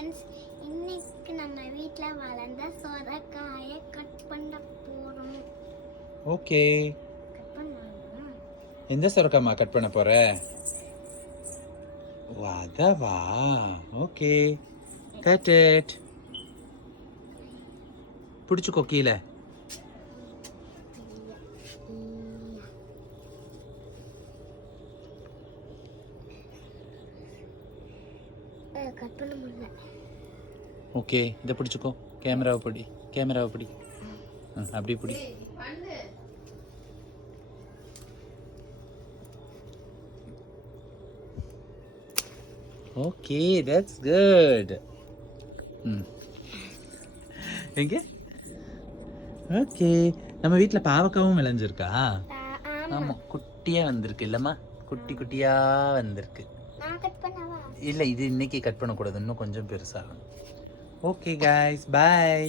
Friends, இன்னைக்கு நம்ம வீட்டில் வளர்ந்த சொரக்காயை கட் பண்ண போகிறோம். ஓகே, கட் பண்ணலாம். எந்த சொரக்காமா கட் பண்ண போற? அதவா? Okay, cut it. பிடிச்சுக்கோ கீழே. கட் பண்ண முடியல. ஓகே, இதை பிடிச்சுக்கோ. கேமராவை பிடி, கேமராவை பிடி. அப்படி பிடி. Okay, that's good. எங்க? ஓகே, நம்ம வீட்டில் பாவக்காவும் விளைஞ்சிருக்கா? ஆமாம், குட்டியாக வந்திருக்கு இல்லைம்மா? குட்டி குட்டியாக வந்திருக்கு. நான் கட் பண்ணவா? இல்லை, இது இன்னைக்கு கட் பண்ணக்கூடாது, இன்னும் கொஞ்சம் பெருசாகணும். Okay guys, bye.